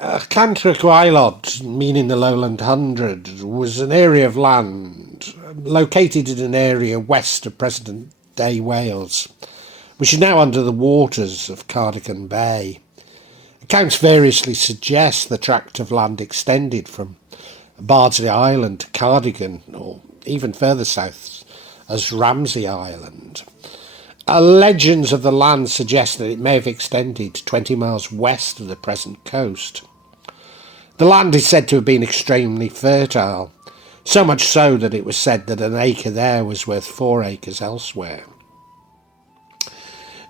Cantre'r Gwaelod, meaning the Lowland Hundred, was an area of land located in an area west of present-day Wales, which is now under the waters of Cardigan Bay. Accounts variously suggest the tract of land extended from Bardsey Island to Cardigan, or even further south as Ramsey Island. Legends of the land suggest that it may have extended 20 miles west of the present coast. The land is said to have been extremely fertile, so much so that it was said that an acre there was worth 4 acres elsewhere.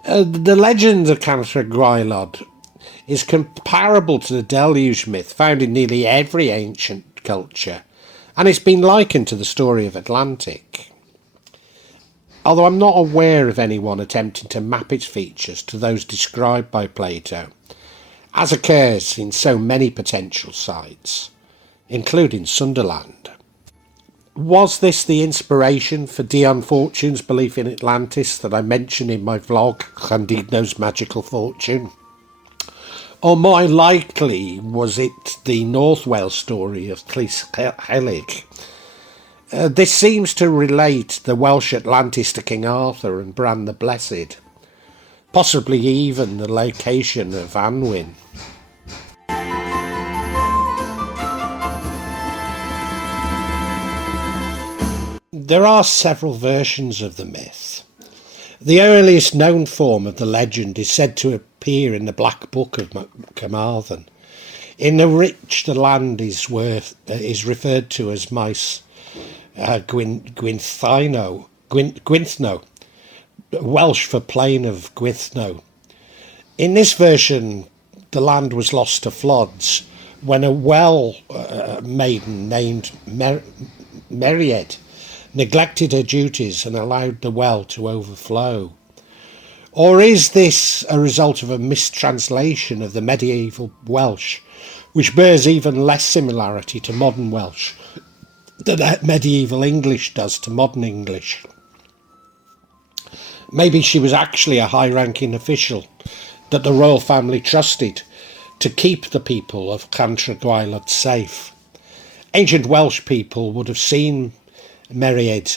The legend of Cantre'r Gwaelod is comparable to the deluge myth found in nearly every ancient culture, and it's been likened to the story of Atlantic. Although I'm not aware of anyone attempting to map its features to those described by Plato, as occurs in so many potential sites, including Sundaland. Was this the inspiration for Dion Fortune's belief in Atlantis that I mentioned in my vlog, Llandudno's Magical Fortune? Or more likely, was it the North Wales story of Helig? This seems to relate the Welsh Atlantis to King Arthur and Bran the Blessed, possibly even the location of Anwyn. There are several versions of the myth. The earliest known form of the legend is said to appear in the Black Book of Carmarthen, in which the land is referred to as Maes Gwynthnno, Welsh for plain of Gwynthnno. In this version, the land was lost to floods when a well maiden named Meried neglected her duties and allowed the well to overflow. Or is this a result of a mistranslation of the medieval Welsh, which bears even less similarity to modern Welsh than medieval English does to modern English? Maybe she was actually a high-ranking official that the royal family trusted to keep the people of Cantre'r Gwaelod safe. Ancient Welsh people would have seen Meried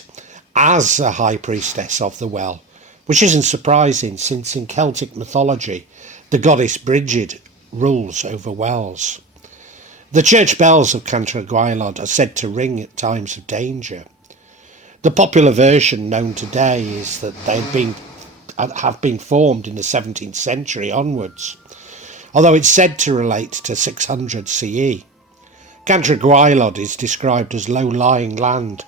as a high priestess of the well, which isn't surprising since in Celtic mythology the goddess Brigid rules over wells. The church bells of Cantre'r Gwaelod are said to ring at times of danger. The popular version known today is that they have been formed in the 17th century onwards, although it's said to relate to 600 CE. Cantre'r Gwaelod is described as low-lying land,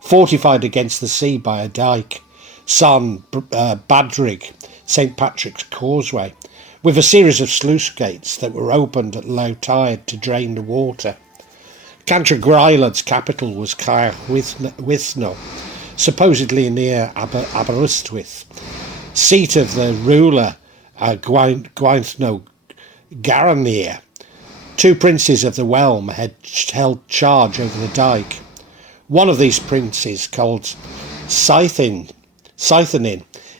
fortified against the sea by a dyke, Badrig, St Patrick's Causeway, with a series of sluice gates that were opened at low tide to drain the water. Cantre'r Gwaelod's capital was Caer Withno, supposedly near Aberystwyth, seat of the ruler Gwynthnno Garanir. 2 princes of the realm had held charge over the dyke. One of these princes, called Scythin,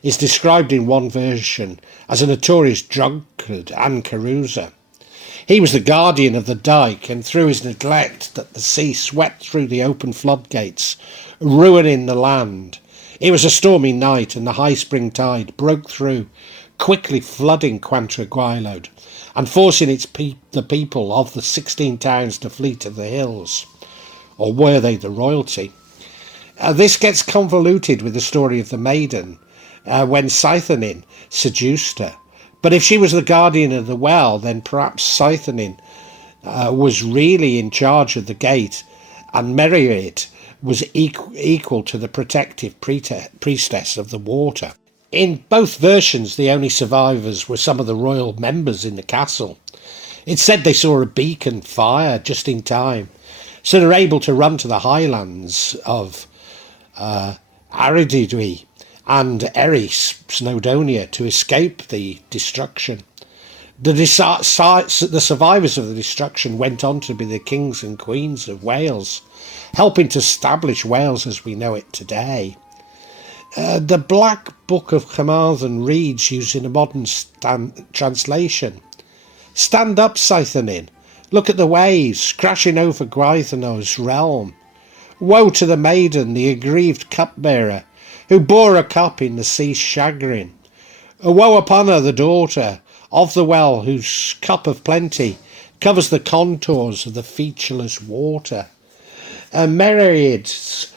is described in one version as a notorious drunkard and carouser. He was the guardian of the dyke, and through his neglect that the sea swept through the open floodgates, ruining the land. It was a stormy night, and the high spring tide broke through, quickly flooding Cantre'r Gwaelod and forcing the people of the 16 towns to flee to the hills. Or were they the royalty? This gets convoluted with the story of the maiden, when Scythin seduced her. But if she was the guardian of the well, then perhaps Scythin was really in charge of the gate, and Meried was equal to the protective priestess of the water. In both versions, the only survivors were some of the royal members in the castle. It's said they saw a beacon fire just in time, so they're able to run to the highlands of Aridwy and Eri Snowdonia to escape the destruction. The survivors of the destruction went on to be the kings and queens of Wales, helping to establish Wales as we know it today. The Black Book of Carmarthen reads, using a modern translation, "Stand up, Scythin, Look at the waves crashing over Gwaelod's realm. Woe to the maiden, the aggrieved cupbearer, who bore a cup in the sea's chagrin. Woe upon her, the daughter of the well, whose cup of plenty covers the contours of the featureless water. A myriad's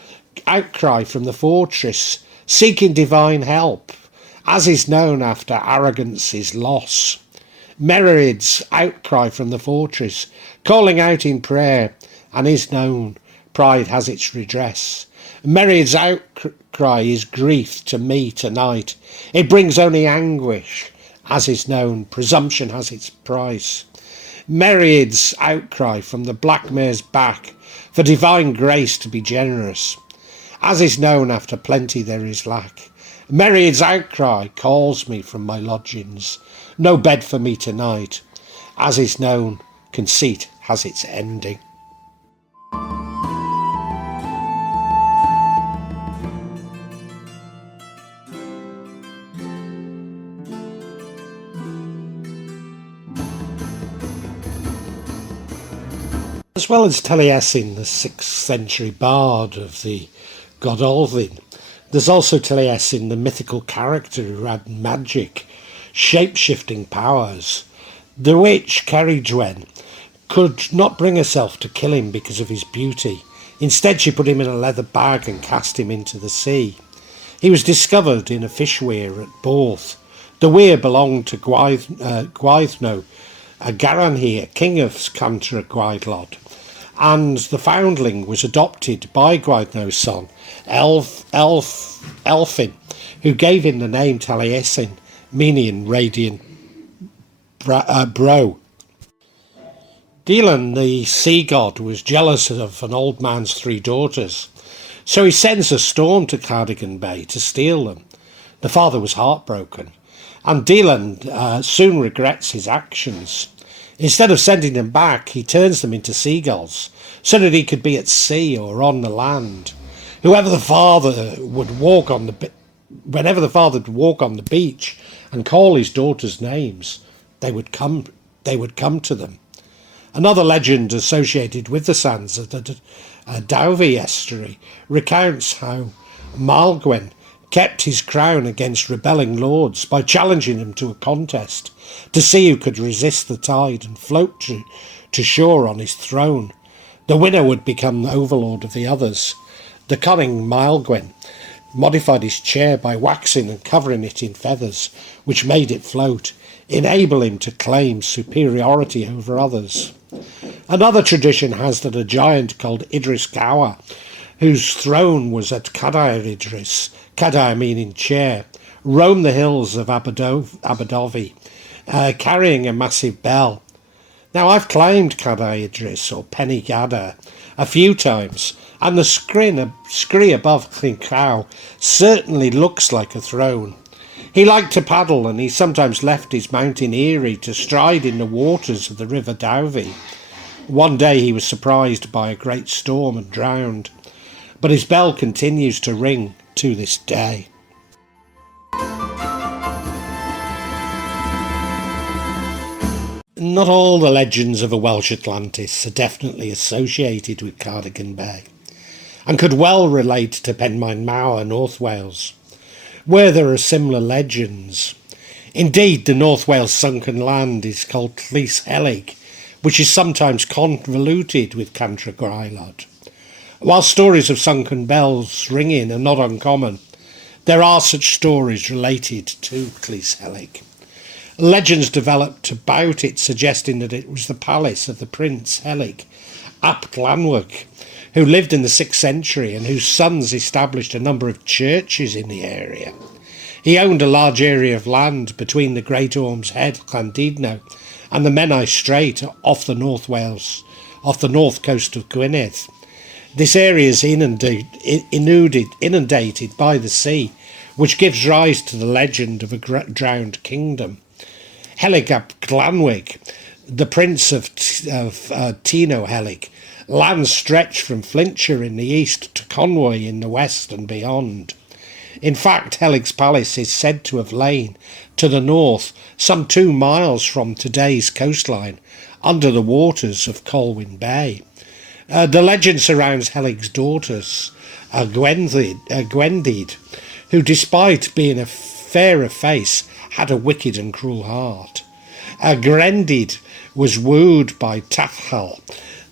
outcry from the fortress, seeking divine help, as is known after arrogance's loss. Myriad's outcry from the fortress, calling out in prayer, and is known, pride has its redress. Myriad's outcry is grief to me tonight. It brings only anguish, as is known, presumption has its price. Myriad's outcry from the black mare's back, for divine grace to be generous, as is known after plenty there is lack. Myriad's outcry calls me from my lodgings, no bed for me tonight, as is known, conceit has its ending. As well as Taliesin, the 6th century bard of the Godolphin, there's also Taliesin, the mythical character who had magic, shape-shifting powers. The witch Cerridwen could not bring herself to kill him because of his beauty. Instead, she put him in a leather bag and cast him into the sea. He was discovered in a fish weir at Borth. The weir belonged to Gwaelod, a Garanhir, king of Cantre'r Gwaelod, and the foundling was adopted by Gwaelod's son, Elfyn, who gave him the name Taliesin, meaning radiant brow. Dion, the sea god, was jealous of an old man's 3 daughters, so he sends a storm to Cardigan Bay to steal them. The father was heartbroken, and Dion soon regrets his actions. Instead of sending them back, he turns them into seagulls, so that he could be at sea or on the land. Whenever the father would walk on the beach and call his daughters names, they would come to them. Another legend associated with the sands of the Dowvey estuary recounts how Maelgwn kept his crown against rebelling lords by challenging them to a contest to see who could resist the tide and float to shore on his throne. The winner would become the overlord of the others. The cunning Maelgwn modified his chair by waxing and covering it in feathers, which made it float, enabling him to claim superiority over others. Another tradition has that a giant called Idris Gower, whose throne was at Cadair Idris, Cadair meaning chair, roamed the hills of Aberdofi, carrying a massive bell. Now, I've claimed Cadair Idris, or Penny Gada, a few times, and the scree above Clincow certainly looks like a throne. He liked to paddle, and he sometimes left his mountain eyrie to stride in the waters of the River Dowvey. One day he was surprised by a great storm and drowned, but his bell continues to ring to this day. Not all the legends of a Welsh Atlantis are definitely associated with Cardigan Bay, and could well relate to Penmaen Mawr, North Wales, where there are similar legends. Indeed, the North Wales sunken land is called Helig, which is sometimes convoluted with Cantre'r Gwaelod. While stories of sunken bells ringing are not uncommon, there are such stories related to Helig. Legends developed about it, suggesting that it was the palace of the Prince Helig ap Llanwg, who lived in the 6th century and whose sons established a number of churches in the area. He owned a large area of land between the Great Orme's Head, Llandudno, and the Menai Strait off the north coast of Gwynedd. This area is inundated by the sea, which gives rise to the legend of a drowned kingdom. Helig ap Llanwg, the prince of Tino Helig, lands stretched from Flintshire in the east to Conwy in the west and beyond. In fact, Helig's palace is said to have lain to the north, some 2 miles from today's coastline, under the waters of Colwyn Bay. The legend surrounds Helig's daughters, Gwendid, who, despite being a fair of face, had a wicked and cruel heart. Gwendid was wooed by Tathal,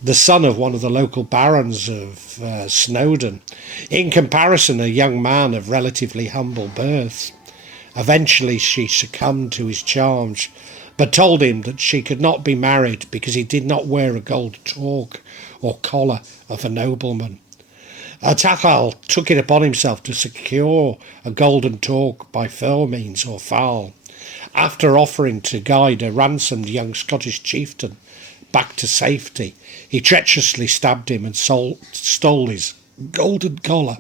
the son of one of the local barons of Snowdon, in comparison a young man of relatively humble birth. Eventually she succumbed to his charms, but told him that she could not be married because he did not wear a gold torque or collar of a nobleman. Tathal took it upon himself to secure a golden torque by fair means or foul. After offering to guide a ransomed young Scottish chieftain back to safety, he treacherously stabbed him and stole his golden collar.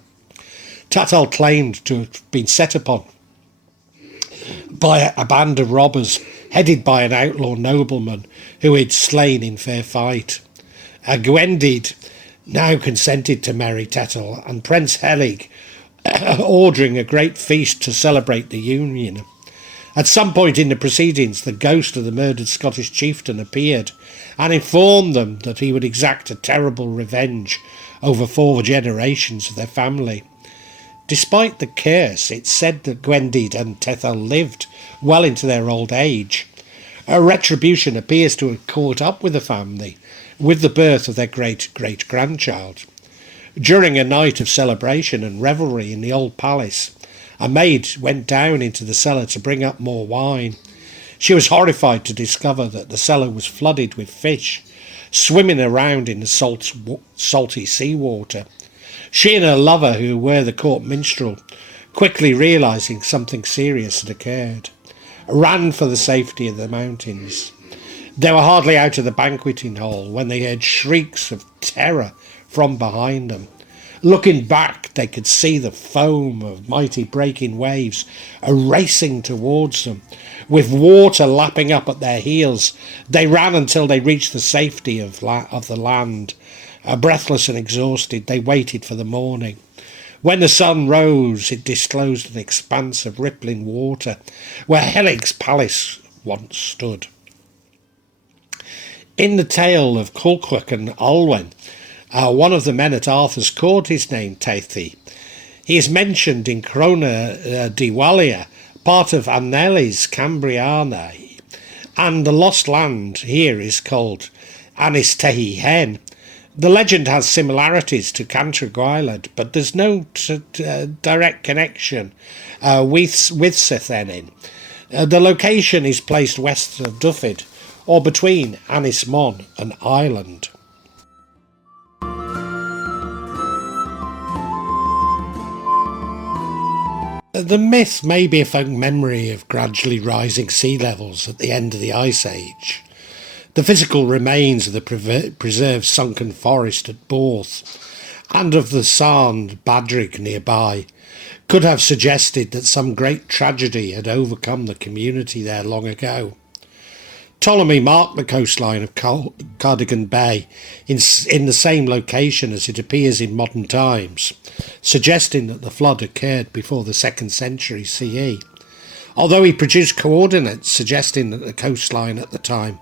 Tathal claimed to have been set upon by a band of robbers headed by an outlaw nobleman who he'd slain in fair fight. Gwendid now consented to marry Tathal, and Prince Helig ordering a great feast to celebrate the union. At some point in the proceedings, the ghost of the murdered Scottish chieftain appeared and informed them that he would exact a terrible revenge over 4 generations of their family. Despite the curse, it's said that Gwendid and Tathal lived well into their old age. A retribution appears to have caught up with the family with the birth of their great-great-grandchild. During a night of celebration and revelry in the old palace, a maid went down into the cellar to bring up more wine. She was horrified to discover that the cellar was flooded with fish, swimming around in the salty seawater. She and her lover, who were the court minstrel, quickly realising something serious had occurred, ran for the safety of the mountains. They were hardly out of the banqueting hall when they heard shrieks of terror from behind them. Looking back, they could see the foam of mighty breaking waves racing towards them. With water lapping up at their heels, they ran until they reached the safety of the land. Breathless and exhausted, they waited for the morning. When the sun rose, it disclosed an expanse of rippling water where Helig's palace once stood. In the tale of Culhwch and Olwen, one of the men at Arthur's court is named Teithi. He is mentioned in Crona Diwalia, part of Anneli's Cambriana, and the lost land here is called Anis Tehi Hen. The legend has similarities to Cantre'r Gwaelod, but there's no direct connection with Sythenin. The location is placed west of Dyfed, or between Anis Mon and Ireland. The myth may be a folk memory of gradually rising sea levels at the end of the Ice Age. The physical remains of the preserved sunken forest at Borth and of the Sarn Badrig nearby could have suggested that some great tragedy had overcome the community there long ago. Ptolemy marked the coastline of Cardigan Bay in the same location as it appears in modern times, suggesting that the flood occurred before the 2nd century CE, although he produced coordinates suggesting that the coastline at the time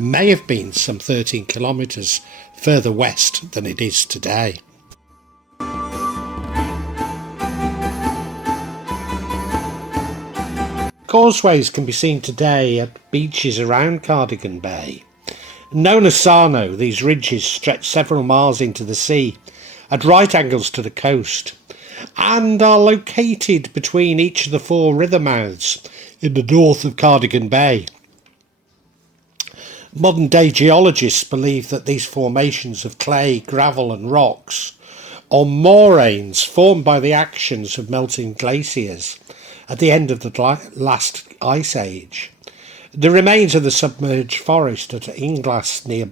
may have been some 13 kilometres further west than it is today. Causeways can be seen today at beaches around Cardigan Bay. Known as Sarno, these ridges stretch several miles into the sea at right angles to the coast and are located between each of the 4 river mouths in the north of Cardigan Bay. Modern-day geologists believe that these formations of clay, gravel and rocks are moraines formed by the actions of melting glaciers at the end of the last ice age. The remains of the submerged forest at Inglas near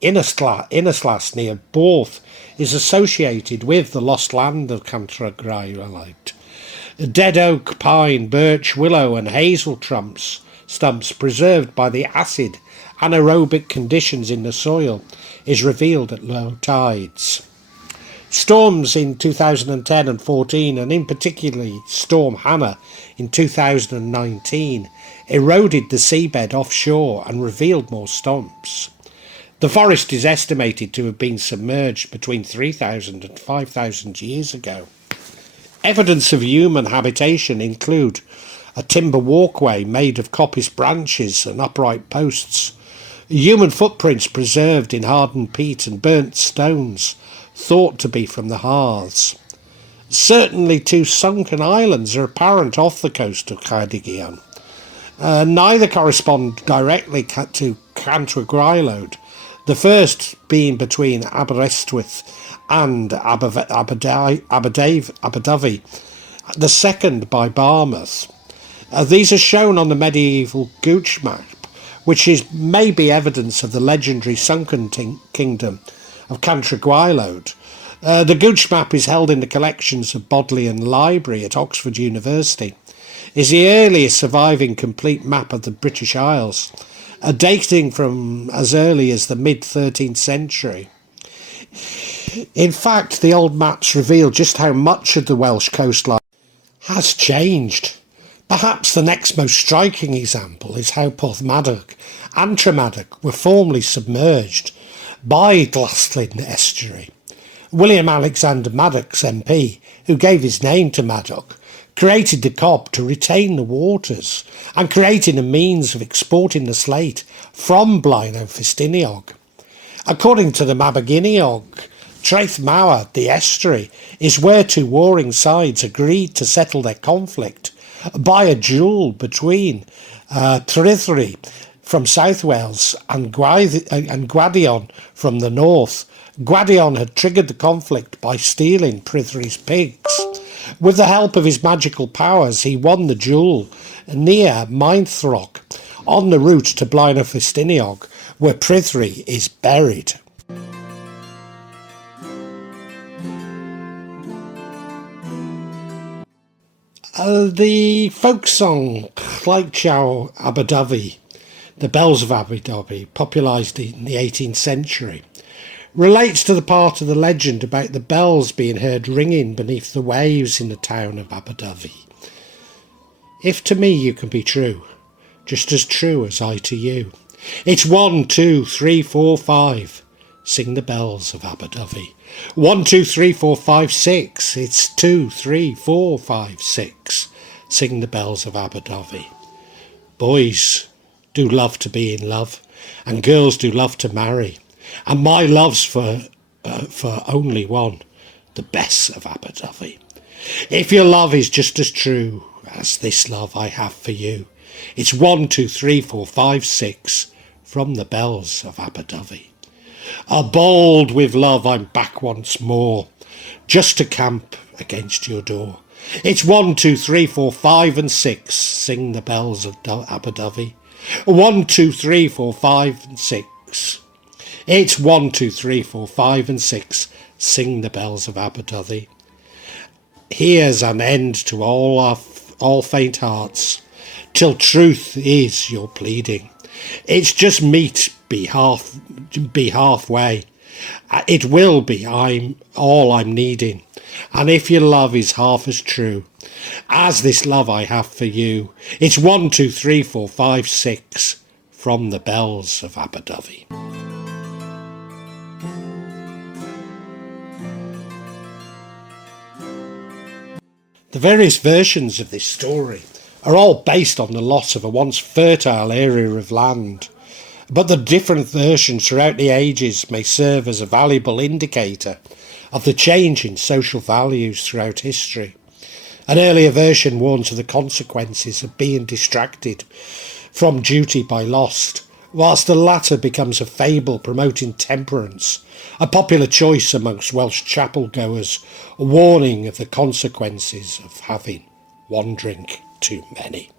Innisglas near Borth is associated with the lost land of Cantre'r Gwaelod. Dead oak, pine, birch, willow and hazel stumps preserved by the acid anaerobic conditions in the soil is revealed at low tides. Storms in 2010 and 14, and in particularly Storm Hannah in 2019, eroded the seabed offshore and revealed more stumps. The forest is estimated to have been submerged between 3,000 and 5,000 years ago. Evidence of human habitation include a timber walkway made of coppice branches and upright posts, human footprints preserved in hardened peat and burnt stones, thought to be from the hearths. Certainly 2 sunken islands are apparent off the coast of Cardigan. Neither correspond directly to Cantre'r Gwaelod, the first being between Aberystwyth and Aberdyfi, the second by Barmouth. These are shown on the medieval Gooch map, which is maybe evidence of the legendary sunken kingdom of Cantre'r Gwaelod. The Gooch map is held in the collections of Bodleian Library at Oxford University. Is the earliest surviving complete map of the British Isles, dating from as early as the mid-13th century. In fact, the old maps reveal just how much of the Welsh coastline has changed. Perhaps the next most striking example is how Porthmadog and Tremadog were formerly submerged by Glasslyn estuary. William Alexander Maddox MP, who gave his name to Madog, created the cob to retain the waters and creating a means of exporting the slate from Blaenau Ffestiniog. According to the Mabinogion, Traeth Mawr, the estuary, is where 2 warring sides agreed to settle their conflict by a duel between Pryderi from South Wales and Gwydion from the north. Gwydion had triggered the conflict by stealing Pryderi's pigs. With the help of his magical powers, he won the duel near Maenthroch, on the route to Blaenau Ffestiniog, where Pryderi is buried. The folk song Llygawr Aberdyfi, the Bells of Aberdyfi, popularised in the 18th century, relates to the part of the legend about the bells being heard ringing beneath the waves in the town of Aberdyfi. If to me you can be true, just as true as I to you. It's 1, 2, 3, 4, 5. Sing the bells of Aberdyfi. 1, 2, 3, 4, 5, 6. It's 2, 3, 4, 5, 6. Sing the bells of Aberdyfi. Boys do love to be in love, and girls do love to marry. And my love's for only one, the Bess of Aberdyfi. If your love is just as true as this love I have for you, it's 1, 2, 3, 4, 5, 6 from the bells of Aberdyfi. Bold with love I'm back once more, just to camp against your door. It's 1, 2, 3, 4, 5 and 6, sing the bells of Aberdyfi. 1, 2, 3, 4, 5 and 6. It's 1, 2, 3, 4, 5 and 6, sing the bells of Aberdyfi. Here's an end to all faint hearts, till truth is your pleading. It's just meet be halfway. It will be all I'm needing. And if your love is half as true as this love I have for you, it's 1, 2, 3, 4, 5, 6 from the bells of Aberdyfi. The various versions of this story are all based on the loss of a once fertile area of land, but the different versions throughout the ages may serve as a valuable indicator of the change in social values throughout history. An earlier version warns of the consequences of being distracted from duty by lust, whilst the latter becomes a fable promoting temperance, a popular choice amongst Welsh chapel goers, a warning of the consequences of having one drink too many.